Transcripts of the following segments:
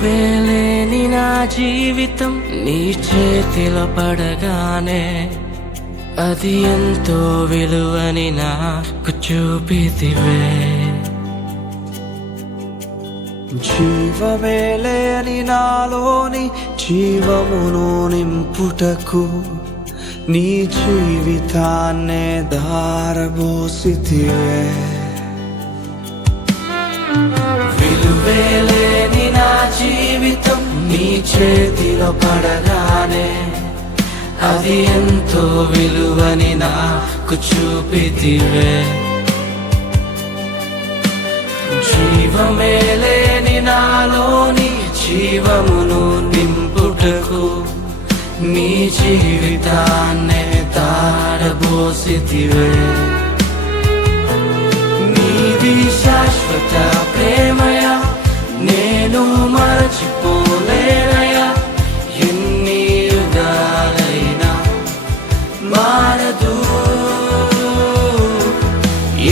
విలువేలేని నా జీవితం నీ చేతిలో పడగానే అది ఎంతో విలువని నాకు చూపితివే. జీవమేలేని నాలోని జీవమును నింపుటకు నీ జీవితాన్నే ధారబోసితివే. విలువేలేని నా జీవితం నీ చేతిలో పడగానే అది ఎంతో విలువని నాకు చూపితివే. జీవమేలేని నాలోని జీవమును నింపుటకు నీ జీవితాన్నే ధారబోసితివే. నీది శాశ్వత ప్రేమయా, నేను మరచిపోలేనయా. ఎన్ని యుగాలైనా మారదు.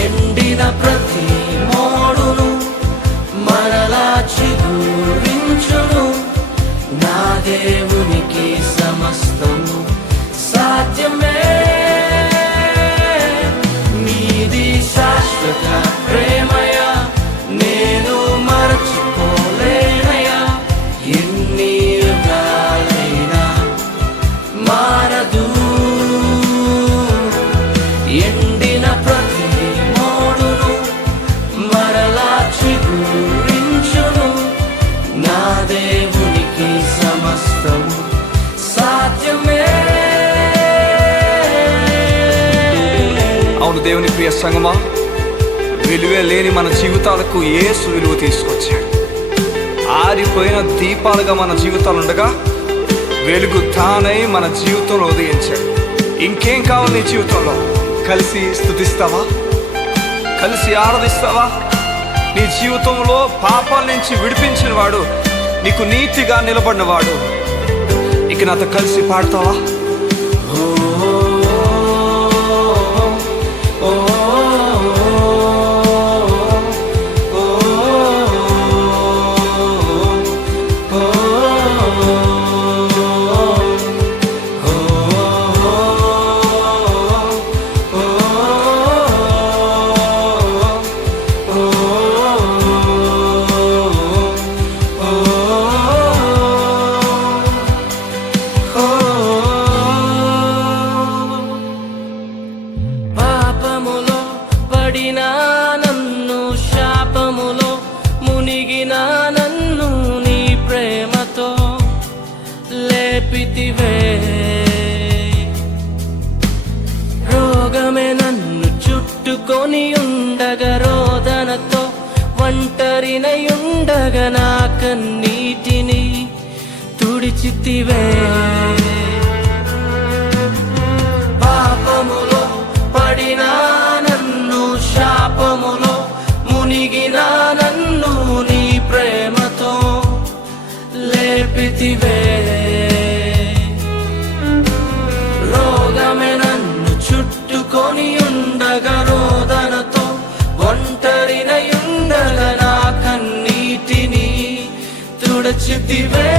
ఎండిన ప్రతి మోడును మరలా చిగురించును. నా దేవునికి సమస్తము సాధ్యమే. నీది శాశ్వత ప్రేమయా, నేను మరచిపోలేనయా. ఎన్ని యుగాలైనా మారదు. ఎండిన ప్రతి మోడును మరలా చిగురించును. నా దేవునికి సమస్తము సాధ్యమే. అవును దేవుని ప్రియ సంగమా, విలువే లేని మన జీవితాలకు యేసు విలువ తీసుకొచ్చాడు. ఆరిపోయిన దీపాలుగా మన జీవితాలు ఉండగా వెలుగు తానై మన జీవితంలో ఉదయించాడు. ఇంకేం కావాలి నీ జీవితంలో? కలిసి స్తుతిస్తావా? కలిసి ఆరాధిస్తావా? నీ జీవితంలో పాపాల నుంచి విడిపించిన వాడు, నీకు నీతిగా నిలబడిన వాడు, ఇక నాతో కలిసి పాడతావా? పాపములో పడిన నన్ను, శాపములో మునిగిన నన్ను నీ ప్రేమతో లేపితివే. రోగమే నన్ను చుట్టుకొని ఉండగా, రోదనతో ఒంటరినై ఉండగా నా కన్నీటిని తుడిచితివే. పాపములో పడిన నన్ను, శాపములో మునిగిన నన్ను నీ ప్రేమతో లేపితివే. రోగమే నన్ను చుట్టుకొని ఉండగా, రోదనతో ఒంటరినై ఉండగా నా కన్నీటిని తుడిచితివే.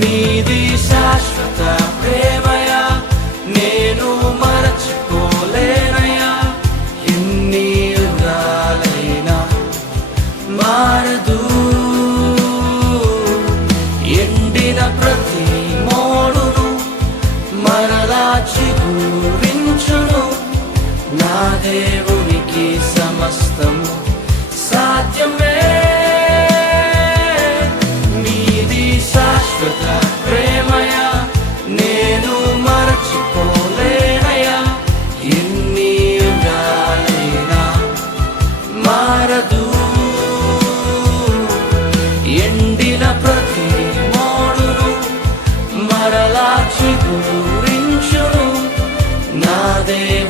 నీది శాశ్వత ప్రేమయా, నేను మరచిపోలేనయా. ఎన్ని యుగాలైనా మారదు. ఎండిన ప్రతి మోడును మరలా చిగురించును. నా దేవునికి సమస్తము సాధ్యమే. నీది శాశ్వత ప్రేమయా, నేను మరచిపోలేనయా. ఎన్ని యుగాలైనా మారదు. ఎండిన ప్రతి మోడును మరలా చిగురించును. నా దేవునికి